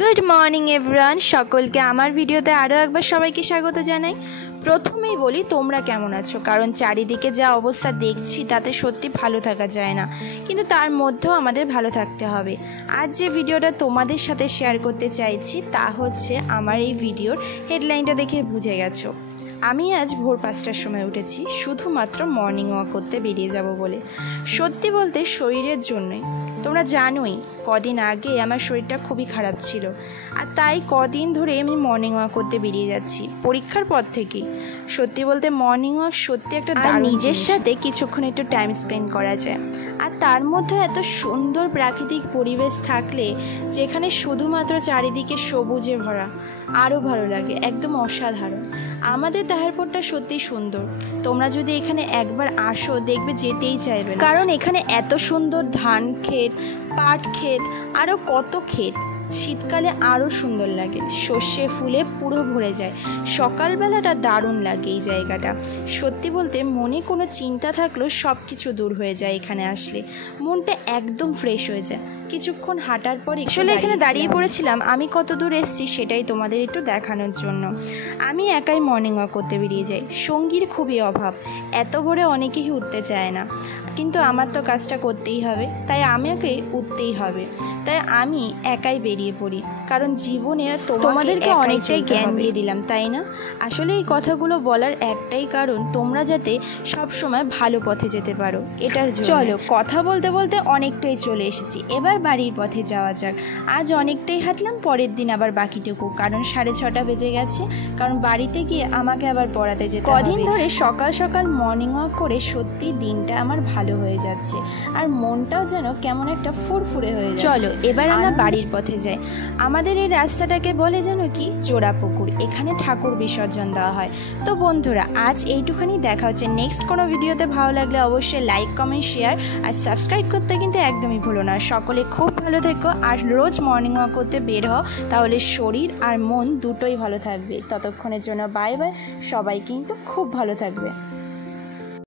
Good morning everyone, সকলকে আমার ভিডিওতে আরও একবার সবাইকে স্বাগত জানাই। প্রথমেই বলি তোমরা কেমন আছো, কারণ চারিদিকে যা অবস্থা দেখছি তাতে সত্যি ভালো থাকা যায় না, কিন্তু তার মধ্যেও আমাদের ভালো থাকতে হবে। আজ যে ভিডিওটা তোমাদের সাথে শেয়ার করতে চাইছি তা হচ্ছে, আমার এই ভিডিওর হেডলাইনটা দেখে বুঝে গেছো, আমি আজ ভোর 5টার সময় উঠেছি শুধুমাত্র মর্নিং ওয়াক করতে বেরিয়ে যাব বলে। সত্যি বলতে শরীরের জন্যই। তোমরা জানোই কদিন আগে আমার শরীরটা খুবই খারাপ ছিল, আর তাই কদিন ধরে আমি মর্নিং ওয়াক করতে বেরিয়ে যাচ্ছি পরীক্ষার পর থেকেই। সত্যি বলতে মর্নিং ওয়াক সত্যি একটা নিজের সাথে কিছুক্ষণ একটু টাইম স্পেন্ড করা যায়, আর তার মধ্যে এত সুন্দর প্রাকৃতিক পরিবেশ থাকলে যেখানে শুধুমাত্র চারিদিকে সবুজে ভরা, আরও ভালো লাগে, একদম অসাধারণ। আমাদের তাহারপুরটা সত্যি সুন্দর, তোমরা যদি এখানে একবার আসো দেখবে যেতেই চাইবে, কারণ এখানে এত সুন্দর ধান ক্ষেত, পাট ক্ষেত, আরও কত ক্ষেত। শীতকালে আরও সুন্দর লাগে, সর্ষে ফুলে পুরো ভরে যায়। সকালবেলাটা দারুণ লাগে এই জায়গাটা। সত্যি বলতে মনে কোনো চিন্তা থাকলেও সব কিছু দূর হয়ে যায় এখানে আসলে, মনটা একদম ফ্রেশ হয়ে যায়। কিছুক্ষণ হাঁটার পরে আসলে এখানে দাঁড়িয়ে পড়েছিলাম, আমি কত দূর এসেছি সেটাই তোমাদের একটু দেখানোর জন্য। আমি একাই মর্নিং ওয়াক করতে বেরিয়ে যাই, সঙ্গীর খুবই অভাব। এত ভোরে অনেকেই উঠতে চায় না, কিন্তু আমার তো কাজটা করতেই হবে, তাই আমাকে উঠতেই হবে। তাই আমি একাই বেরিয়ে পড়ি, কারণ জীবনে তোমাদেরকে অনেকটাই জ্ঞান দিয়ে দিলাম, তাই না? আসলে এই কথাগুলো বলার একটাই কারণ, তোমরা যাতে সব সময় ভালো পথে যেতে পারো, এটার জন্য। চলো, কথা বলতে বলতে অনেকটাই চলে এসেছি, এবার বাড়ির পথে যাওয়া যাক। আজ অনেকটাই হাঁটলাম, পরের দিন আবার বাকিটুকু, কারণ 6:30 বেজে গেছে, কারণ বাড়িতে গিয়ে আমাকে আবার পড়াতে যেতে হবে। কদিন ধরে সকাল সকাল মর্নিং ওয়াক করে সত্যি দিনটা আমার ভালো হয়ে যাচ্ছে, আর মনটাও যেন কেমন একটা ফুরফুরে হয়ে যাচ্ছে। চলো এবার আমরা বাড়ির পথে যাই। আমাদের এই রাস্তাটাকে বলে যেন কি জোড়াপুকুর, এখানে ঠাকুর বিসর্জন দেওয়া হয়। তো বন্ধুরা, আজ এইটুখানি, দেখা হচ্ছে নেক্সট কোনো ভিডিওতে। ভালো লাগলে অবশ্যই লাইক, কমেন্ট, শেয়ার আর সাবস্ক্রাইব করতে কিন্তু একদমই ভুলো না। সকলে খুব ভালো থেকো, আর রোজ মর্নিং ওয়াক করতে বের হও, তাহলে শরীর আর মন দুটোই ভালো থাকবে। ততক্ষণের জন্য বাই বাই, সবাই কিন্তু খুব ভালো থাকবে।